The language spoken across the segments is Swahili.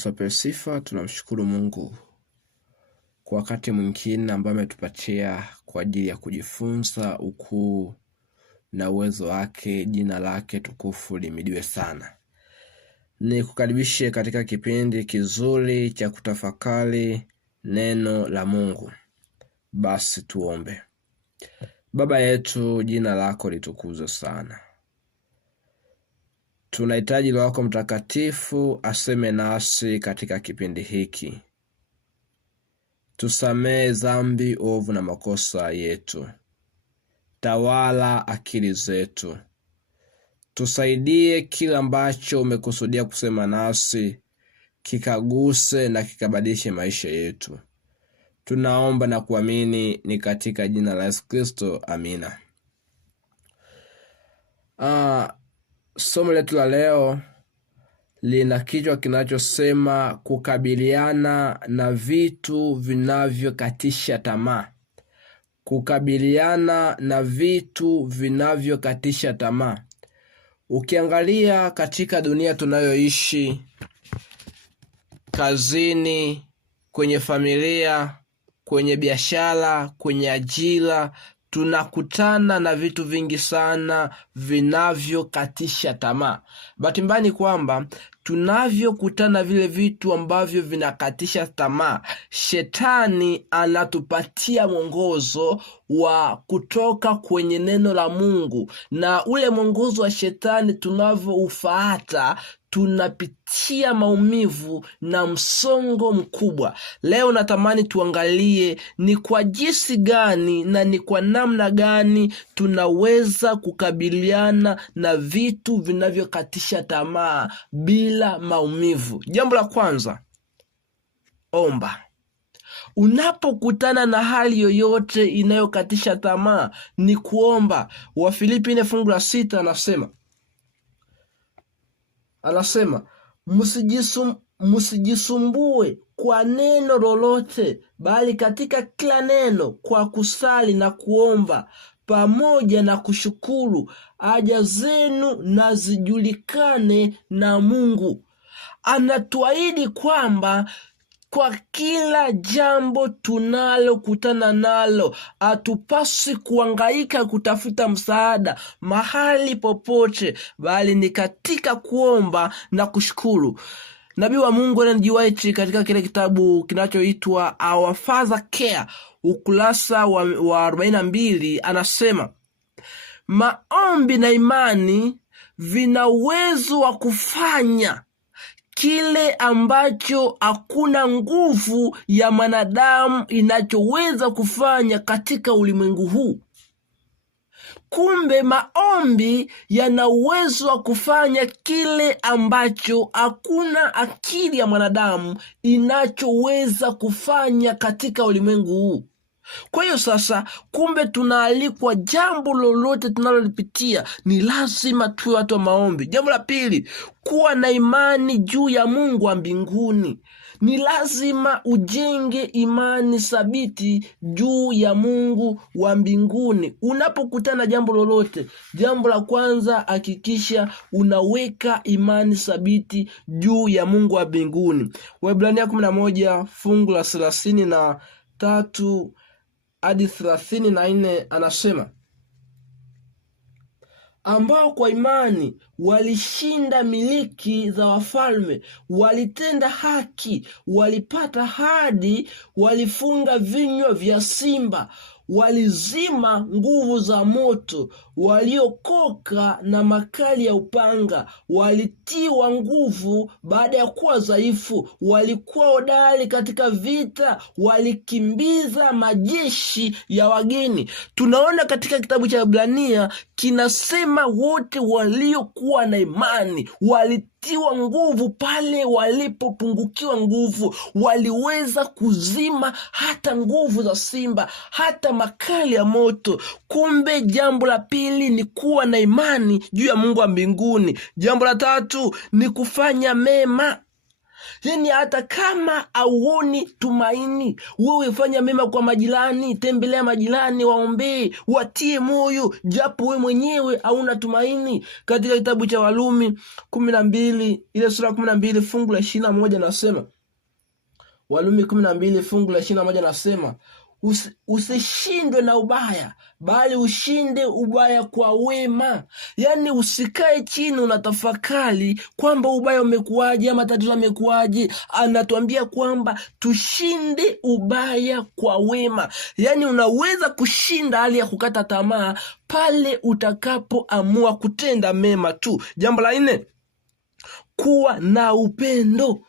Yesu apewe sifa. Tunamshukuru Mungu kwa wakati mwingine ambao ametupatia kwa ajili ya kujifunza ukuu na uwezo wake. Jina lake tukufu limidiwe sana. Ni kukaribishe katika kipindi kizuri cha kutafakari neno la Mungu. Basi tuombe. Baba yetu, jina lako litukuzwe sana. Tunahitaji Roho wako Mtakatifu aseme nasi katika kipindi hiki. Tusamee dhambi, ovu na makosa yetu. Tawala akili zetu. Tusaidie kila ambacho umekusudia kusema nasi kikaguse na kikabadilishe maisha yetu. Tunaomba na kuamini ni katika jina la Yesu Kristo. Amina. Somo letu la leo lina kichwa kinachosema kukabiliana na vitu vinavyokatisha tamaa. Kukabiliana na vitu vinavyokatisha tamaa. Ukiangalia katika dunia tunayoishi, kazini, kwenye familia, kwenye biashara, kwenye ajira, tunakutana na vitu vingi sana vinavyokatisha tamaa. Bahati mbaya ni kwamba tunavyokutana vile vitu ambavyo vinakatisha tamaa, shetani anatupatia mwongozo wa kutoka kwenye neno la Mungu, na ule mwongozo wa shetani tunavyoufuata tunapitia maumivu na msongo mkubwa. Leo natamani tuangalie ni kwa jinsi gani na ni kwa namna gani tunaweza kukabiliana na vitu vinavyokatisha tamaa bila maumivu. Jambo la kwanza, omba. Unapokutana na hali yoyote inayokatisha tamaa ni kuomba. Wafilipi 4:6 anasema msijisumbue kwa neno lolote, bali katika kila neno kwa kusali na kuomba pamoja na kushukuru haja zenu na zijulikane na Mungu. Anatuahidi kwamba kwa kila jambo tunalokutana nalo hatupaswi kuhangaika kutafuta msaada mahali popote, bali ni katika kuomba na kushukuru. Nabii wa Mungu Ellen G. White katika kile kitabu kinachoitwa Our Father Care, ukurasa wa 42 anasema, maombi na imani vina uwezo wa kufanya kile ambacho hakuna nguvu ya mwanadamu inachoweza kufanya katika ulimwengu huu. Kumbe maombi yana uwezo wa kufanya kile ambacho hakuna akili ya mwanadamu inachoweza kufanya katika ulimwengu huu. Kwa hiyo sasa, kumbe tunaalikwa jambo lolote tunalolipitia ni lazima tuwe watu wa maombi. Jambo la pili, kuwa na imani juu ya Mungu wa mbinguni. Ni lazima ujenge imani thabiti juu ya Mungu wa mbinguni. Unapokutana jambo lolote, jambo la kwanza, hakikisha unaweka imani thabiti juu ya Mungu wa mbinguni. Waebrania 11:33 hadi 34 anasema, ambao kwa imani walishinda miliki za wafalme, walitenda haki, walipata ahadi, walifunga vinywa vya simba, walizima nguvu za moto, waliokoka na makali ya upanga, walitiwa nguvu baada ya kuwa dhaifu, walikuwa hodari katika vita, walikimbiza majeshi ya wageni. Tunaona katika kitabu cha Ibrania kinasema wote waliokuwa na imani walitiwa nguvu. Pale walipopungukiwa nguvu, waliweza kuzima hata nguvu za simba, hata makali ya moto. Kumbe jambo la pili ni kuwa na imani juu ya Mungu wa mbinguni. Jambo la tatu ni kufanya mema. Yani hata kama auoni tumaini, wewe fanya mema kwa majirani, tembelea majirani, waombee, watie moyo, japo wewe mwenyewe hauna tumaini. Katika kitabu cha Warumi 12 ile sura 12 fungu la 21 nasema, Warumi 12 fungu la 21 nasema, usishindwe na ubaya, bali ushinde ubaya kwa wema. Yani usikae chini unatafakari kwamba ubaya umekuwaje ama tatizo umekuwaje. Anatuambia kwamba tushinde ubaya kwa wema. Yani unaweza kushinda hali ya kukata tamaa pale utakapoamua kutenda mema tu. Jambo la 4, kuwa na upendo.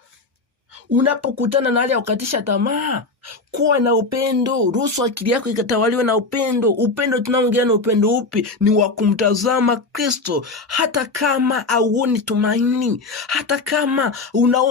Unapokutana na hali ya kukatisha tamaa, kuwa na upendo. Ruhusu akili yako ikatawaliwe na upendo. Upendo tunaongea na upendo upi? Ni wa kumtazama Kristo. Hata kama auoni tumaini, hata kama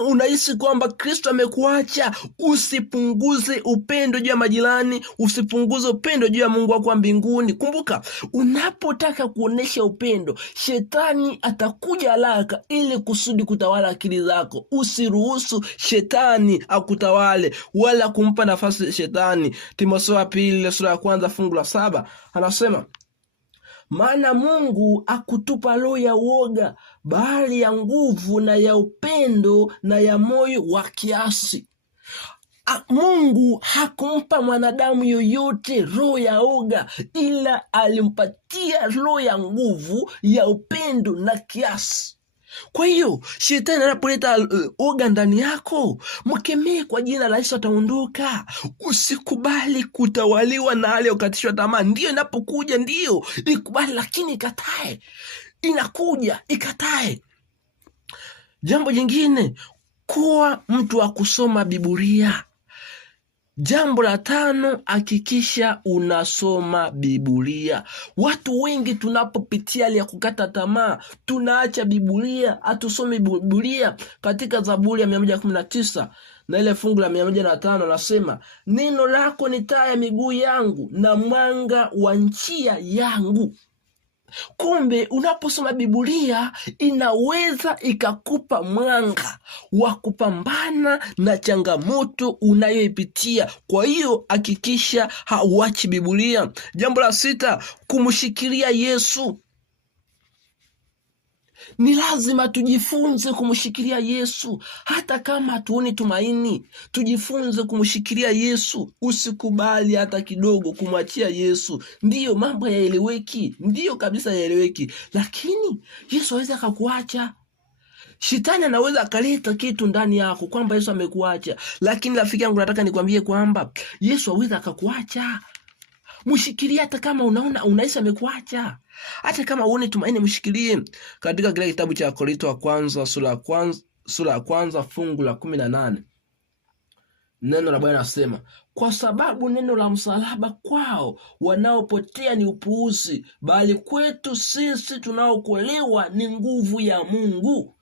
unahisi kwamba Kristo amekuacha, usipunguze upendo juu ya majirani, usipunguze upendo juu ya Mungu wako wa mbinguni. Kumbuka, unapotaka kuonesha upendo, shetani atakuja haraka ili kusudi kutawala akili zako. Usiruhusu shetani akutawale wala kumpa nafasi shetani. Timotheo wa pili sura ya 1 fungu la 7 anasema, maana Mungu akutupa roho ya uoga, bali ya nguvu na ya upendo na ya moyo wa kiasi. Mungu hakumpa mwanadamu yoyote roho ya oga, ila alimpatia roho ya nguvu, ya upendo na kiasi. Kwa hiyo shetani anapoleta oga ndani yako, mkemee kwa jina la Yesu, ataondoka. Usikubali kutawaliwa na hali ya kukatishwa tamaa. Ndio inapokuja, ndio ikubali, lakini ikatae. Inakuja, ikatae. Jambo jingine, kuwa mtu wa kusoma Biblia. Jambo la 5, hakikisha unasoma Biblia. Watu wengi tunapopitia hali ya kukata tamaa, tunaacha Biblia, hatusome Biblia. Katika Zaburi ya 119 na ile fungu la 105 nasema, neno lako ni taa ya miguu yangu na mwanga wa njia yangu. Kumbe unaposoma Biblia inaweza ikakupa mwanga wa kupambana na changamoto unayoipitia. Kwa hiyo hakikisha hauachi Biblia. Jambo la 6, kumshikilia Yesu. Ni lazima tujifunze kumshikilia Yesu hata kama hatuoni tumaini. Tujifunze kumshikilia Yesu. Usikubali hata kidogo kumwachia Yesu. Ndiyo mambo yaeleweki, ndiyo kabisa yaeleweki, lakini Yesu hawezi akakuacha. Shetani anaweza akaleta kitu ndani yako kwamba Yesu amekuacha, lakini rafiki yangu, nataka nikwambie kwamba Yesu hawezi akakuacha. Mshikilie hata kama unahisi amekuacha. Hata kama uone tumaini, mshikilie. Katika kile kitabu cha Korinto wa kwanza sura ya 1 fungu la 18 neno la Bwana nasema, kwa sababu neno la msalaba kwao wanaopotea ni upuuzi, bali kwetu sisi tunaokolewa ni nguvu ya Mungu.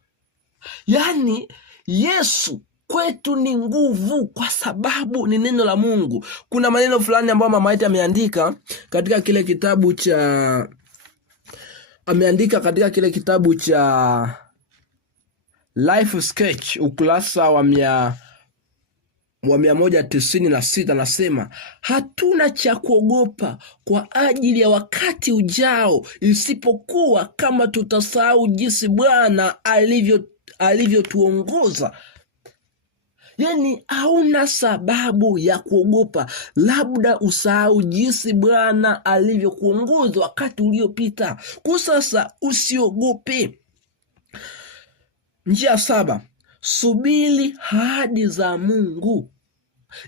Yani Yesu kwetu ni nguvu kwa sababu ni neno la Mungu. Kuna maneno fulani ambayo mama yetu ameandika katika kile kitabu cha Life Sketch ukurasa wa 196 nasema, hatuna cha kuogopa kwa ajili ya wakati ujao, isipokuwa kama tutasahau jinsi Bwana alivyotuongoza. Yani hauna sababu ya kuogopa, labda usahau jinsi Bwana alivyokuongoza wakati uliopita. Kwa sasa usiogope. Njia 7, subiri ahadi za Mungu.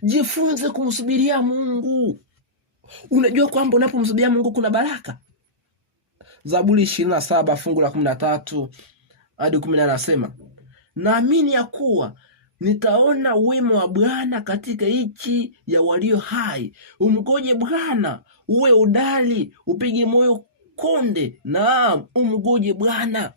Jifunze kumsubiria Mungu. Unajua kwamba unapomsubiria Mungu kuna baraka. Zaburi 27 fungu la 13 hadi 18 nasema, naamini ya kuwa nitaona wema wa Bwana katika nchi ya walio hai. Umgoje Bwana, uwe udali, upige moyo konde. Naam, umgoje Bwana.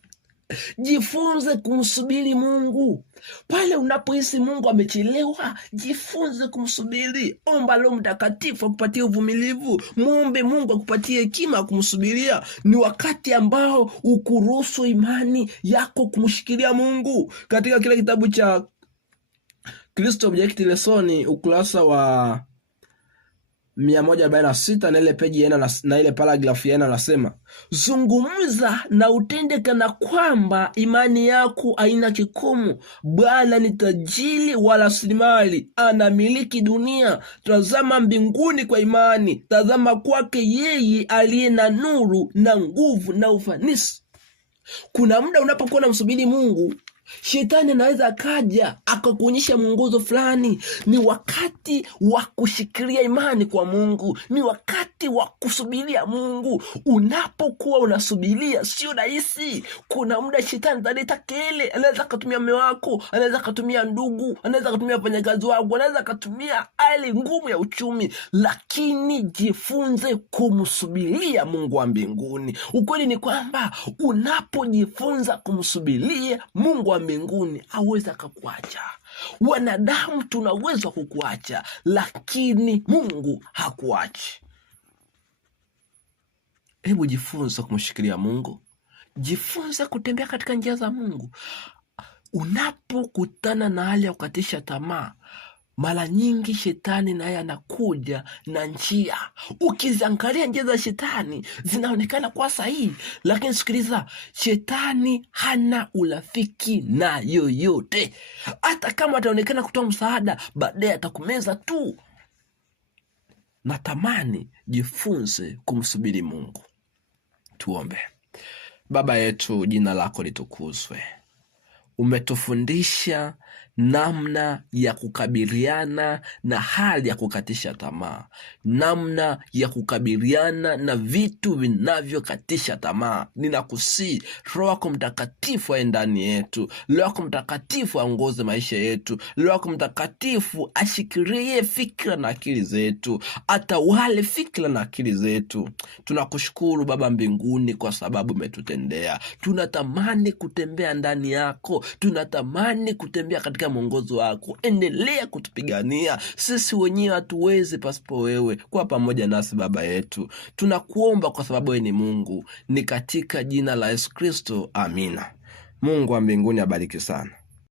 Jifunze kumsubiri Mungu. Pale unapohisi Mungu amechelewa, jifunze kumsubiri. Omba Roho Mtakatifu akupatie uvumilivu. Muombe Mungu akupatie hekima kumsubiria. Ni wakati ambao ukuruhusu imani yako kumshikilia Mungu. Katika kile kitabu cha Kristo Object Lesson ukurasa wa 146 na ile peji na ile paragraph yana nasema, zungumza na utende kana kwamba imani yako haina kikomo. Bwana ni tajiri wa rasilimali, anamiliki dunia. Tazama mbinguni kwa imani, tazama kwake yeye aliye na nuru na nguvu na ufanisi. Kuna muda unapokuwa unamsubiri Mungu, shetani anaweza akaja akakuonyesha mwongozo fulani. Ni wakati wa kushikilia imani kwa Mungu, ni wakati wa kusubiria Mungu. Unapokuwa unasubiria, sio rahisi. Kuna muda shetani ataleta kelele, anaweza akatumia mume wako, anaweza akatumia ndugu, anaweza akatumia wafanyakazi wako, anaweza akatumia hali ngumu ya uchumi, lakini jifunze kumsubiria Mungu wa mbinguni. Ukweli ni kwamba unapojifunza kumsubiria Mungu wa mbinguni, hawezi akakuacha. Wanadamu tunaweza kukuacha, lakini Mungu hakuachi. Hebu jifunze kumshikilia Mungu, jifunze kutembea katika njia za Mungu. Unapokutana na hali ya kukatisha tamaa, mara nyingi shetani naye anakuja na njia. Ukiziangalia njia za shetani zinaonekana kwa sahihi, lakini sikiliza, shetani hana urafiki na yoyote. Hata kama ataonekana kutoa msaada, baadaye atakumeza tu. Natamani jifunze kumsubiri Mungu. Tuombe. Baba yetu, jina lako litukuzwe. Umetufundisha namna ya kukabiliana na hali ya kukatisha tamaa, namna ya kukabiliana na vitu vinavyokatisha tamaa. Ninakusihi Roho yako Mtakatifu aende ndani yetu, Roho yako Mtakatifu aongoze maisha yetu, Roho yako Mtakatifu ashikilie fikra na akili zetu, atawale fikra na akili zetu. Tunakushukuru Baba mbinguni kwa sababu umetutendea. Tunatamani kutembea ndani yako, tunatamani kutembea katika mwongozo wako. Endelea kutupigania, sisi wenyewe hatuwezi pasipo wewe. Kwa pamoja nasi Baba yetu, tunakuomba kwa sababu wewe ni Mungu. Ni katika jina la Yesu Kristo, amina. Mungu wa mbinguni abariki sana.